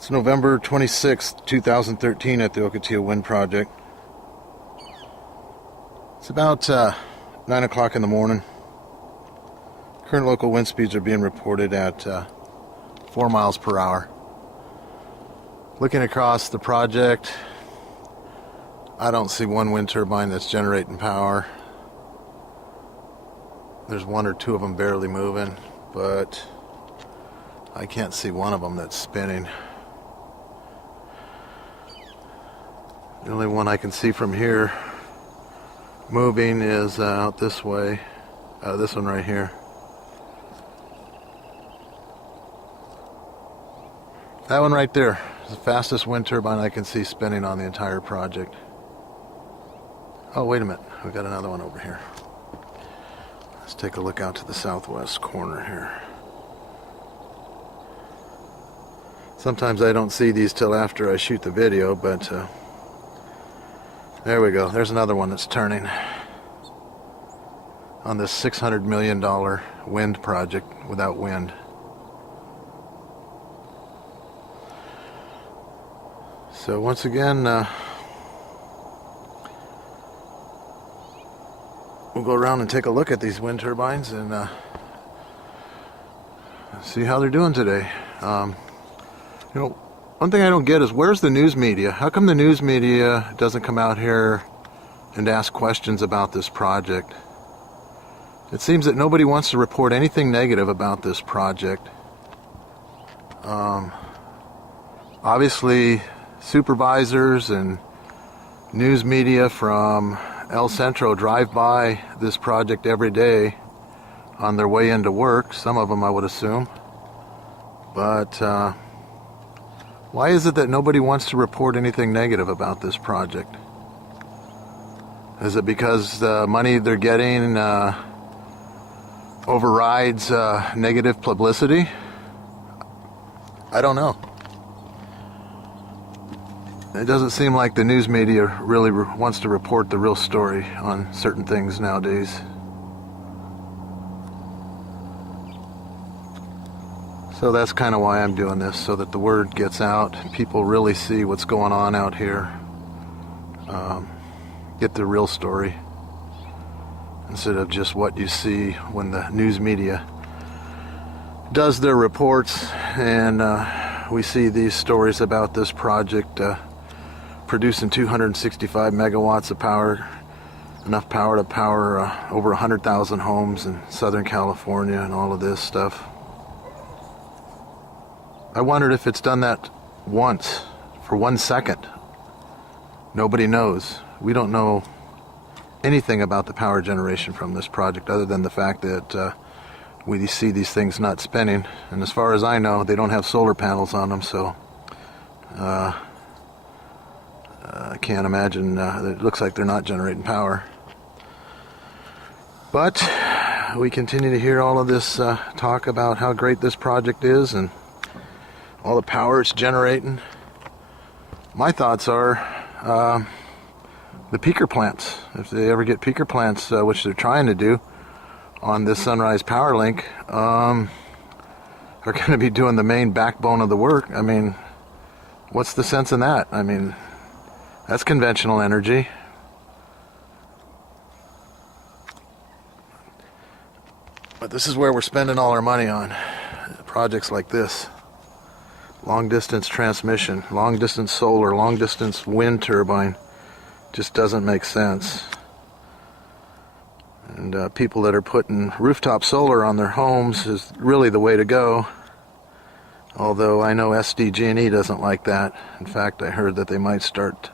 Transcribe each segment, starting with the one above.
It's November 26th, 2013 at the Ocotillo Wind Project. It's about 9 o'clock in the morning. Current local wind speeds are being reported at 4 miles per hour. Looking across the project, I don't see one wind turbine that's generating power. There's one or two of them barely moving, but I can't see one of them that's spinning. The only one I can see from here moving is out this way. This one right here. That one right there is the fastest wind turbine I can see spinning on the entire project. Oh, wait a minute. We got another one over here. Let's take a look out to the southwest corner here. Sometimes I don't see these till after I shoot the video, but there we go. There's another one that's turning on this $600 million wind project without wind. So once again, we'll go around and take a look at these wind turbines and see how they're doing today. One thing I don't get is, where's the news media? How come the news media doesn't come out here and ask questions about this project? It seems that nobody wants to report anything negative about this project. Obviously, supervisors and news media from El Centro drive by this project every day on their way into work. Some of them, I would assume. But why is it that nobody wants to report anything negative about this project? Is it because the money they're getting overrides negative publicity? I don't know. It doesn't seem like the news media really wants to report the real story on certain things nowadays. So that's kind of why I'm doing this, so that the word gets out, people really see what's going on out here, get the real story, instead of just what you see when the news media does their reports, and we see these stories about this project producing 265 megawatts of power, enough power to power over 100,000 homes in Southern California and all of this stuff. I wondered if it's done that once, for 1 second. Nobody knows. We don't know anything about the power generation from this project, other than the fact that we see these things not spinning. And as far as I know, they don't have solar panels on them, so I can't imagine. It looks like they're not generating power. But we continue to hear all of this talk about how great this project is and all the power it's generating. My thoughts are the peaker plants. If they ever get peaker plants, which they're trying to do on this Sunrise Power Link, are going to be doing the main backbone of the work. I mean, what's the sense in that? I mean, that's conventional energy. But this is where we're spending all our money on projects like this. Long distance transmission, long distance solar, long distance wind turbine. Just doesn't make sense. And people that are putting rooftop solar on their homes is really the way to go. Although I know SDG&E doesn't like that. In fact, I heard that they might start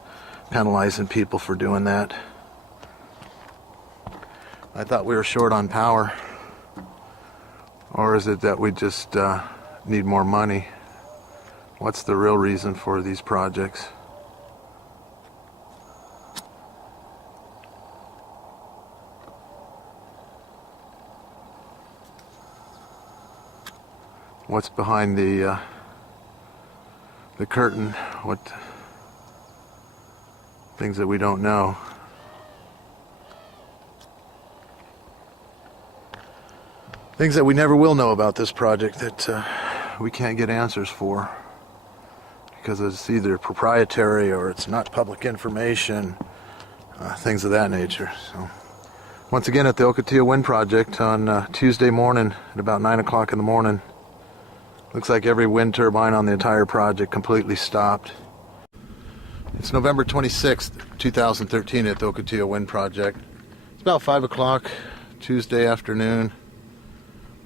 penalizing people for doing that. I thought we were short on power. Or is it that we just need more money? What's the real reason for these projects? What's behind the curtain? What things that we don't know? Things that we never will know about this project that we can't get answers for. because it's either proprietary or it's not public information, things of that nature. So, once again at the Ocotillo Wind Project on Tuesday morning at about 9 o'clock in the morning. Looks like every wind turbine on the entire project completely stopped. It's November 26th, 2013 at the Ocotillo Wind Project. It's about 5 o'clock Tuesday afternoon.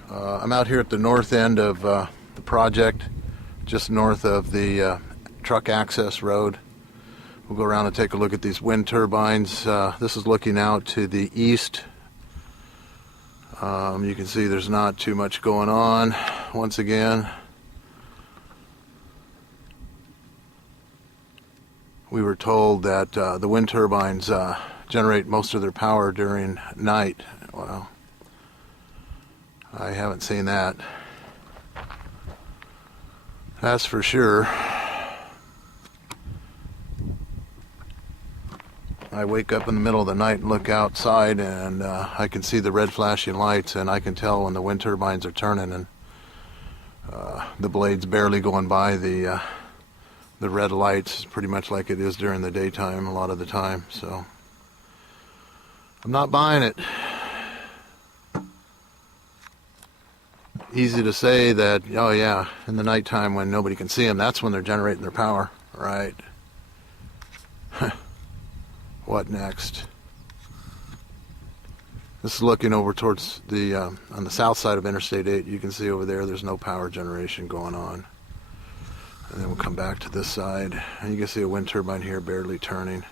I'm out here at the north end of the project, just north of the truck access road. We'll go around and take a look at these wind turbines. This is looking out to the east. You can see there's not too much going on once again. We were told that the wind turbines generate most of their power during night. Well, I haven't seen that. That's for sure. I wake up in the middle of the night and look outside, and I can see the red flashing lights, and I can tell when the wind turbines are turning, and the blades barely going by the red lights, pretty much like it is during the daytime a lot of the time. So I'm not buying it. Easy to say that, oh yeah, in the nighttime when nobody can see them, that's when they're generating their power, right? What next? This is looking over towards the on the south side of Interstate 8. You can see over there there's no power generation going on. And then we'll come back to this side, and you can see a wind turbine here barely turning.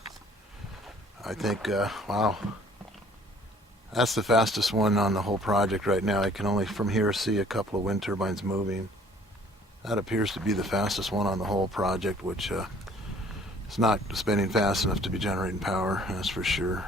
I think, wow, that's the fastest one on the whole project right now. I can only from here see a couple of wind turbines moving. That appears to be the fastest one on the whole project, which is not spinning fast enough to be generating power, that's for sure.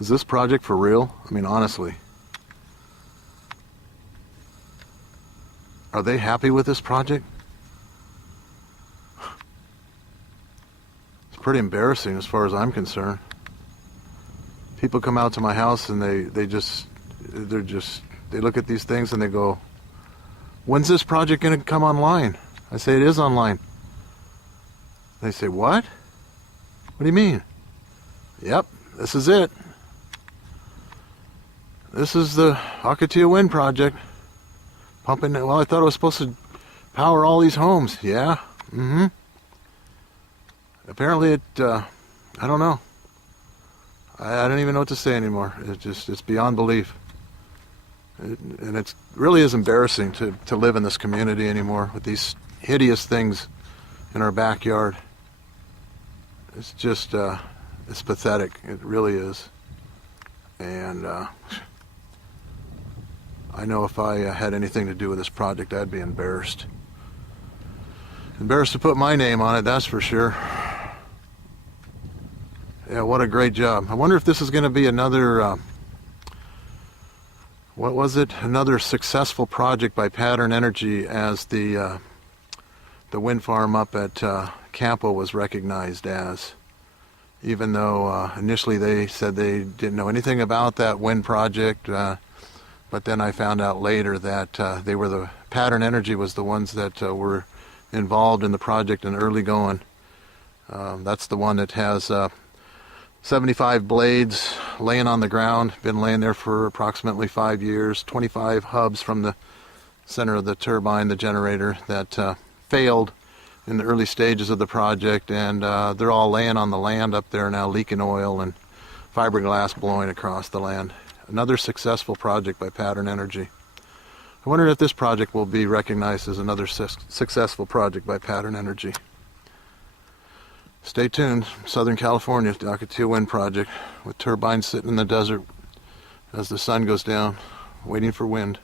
Is this project for real? I mean, honestly. Are they happy with this project? It's pretty embarrassing as far as I'm concerned. People come out to my house and they look at these things and they go, when's this project going to come online? I say, it is online. They say, what? What do you mean? Yep, this is it. This is the Ocotillo Wind Project. Pumping, well, I thought it was supposed to power all these homes. Yeah, Apparently it, I don't know. I don't even know what to say anymore. It's beyond belief. And it really is embarrassing to live in this community anymore with these hideous things in our backyard. It's just, it's pathetic. It really is. And I know if I had anything to do with this project, I'd be embarrassed. Embarrassed to put my name on it, that's for sure. Yeah, what a great job. I wonder if this is going to be another, what was it? Another successful project by Pattern Energy, as the wind farm up at Campo was recognized as. Even though initially they said they didn't know anything about that wind project, but then I found out later that Pattern Energy was the ones that were involved in the project and early going. That's the one that has 75 blades laying on the ground, been laying there for approximately 5 years, 25 hubs from the center of the turbine, the generator, that failed in the early stages of the project, and they're all laying on the land up there now, leaking oil and fiberglass blowing across the land. Another successful project by Pattern Energy. I wonder if this project will be recognized as another successful project by Pattern Energy. Stay tuned. Southern California, the Ocotillo Wind Project, with turbines sitting in the desert as the sun goes down, waiting for wind.